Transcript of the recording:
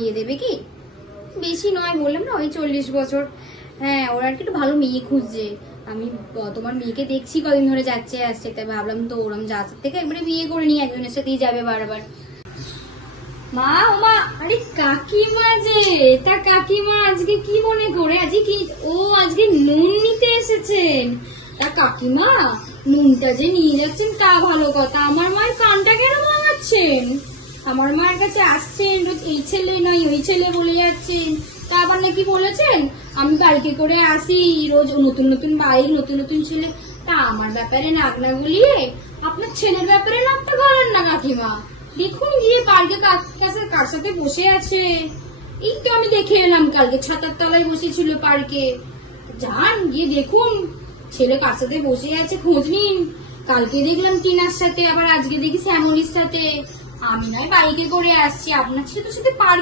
বিয়ে দেবে কি? বেশি নয়, বললাম না ওই 40 বছর। হ্যাঁ, ওরা আর কি একটু ভালো মেয়ে খুঁজছে। আমি তোমার মেয়েকে দেখছি কদিন ধরে যাচ্ছে আসছে, তাই ভাবলাম তো ওরম যাচ্ছে থেকে একবারে বিয়ে করে নিয়ে একজনের সাথেই যাবে বারবার। মা, ও মা, আরে কাকিমা যে, তা কাকিমা আজকে কি মনে করে? আজকে কি? ও আজকে নুন নিতে এসেছেন। তা কাকিমা নুনটা যে নিয়ে যাচ্ছেন তা ভালো কথা, আমার মায়ের কানটা কেন ভাঙাচ্ছেন? আমার মায়ের কাছে আসছেন রোজ এই ছেলে নয় ওই ছেলে বলে যাচ্ছেন, তা আবার নাকি বলেছেন আমি বাইকে করে আসি, রোজ নতুন নতুন বাইক নতুন নতুন ছেলে। তা আমার ব্যাপারে নাক না গুলিয়ে আপনার ছেলের ব্যাপারে নাকটা গলান না কাকিমা। দেখুন গিয়ে পার্কে কার সাথে বসে আছে। এই তো আমি দেখে এলাম, কালকে ছাতার তলায় বসেছিল পার্কে। যান গিয়ে দেখুন ছেলে কার সাথে বসে আছে, খোঁজ নিন। কালকে দেখলাম টিনার সাথে, আবার আজকে দেখি শ্যামলির সাথে। আমি নয় বাইকে করে আসছি, আপনার ছেলে তো সাথে পার্কে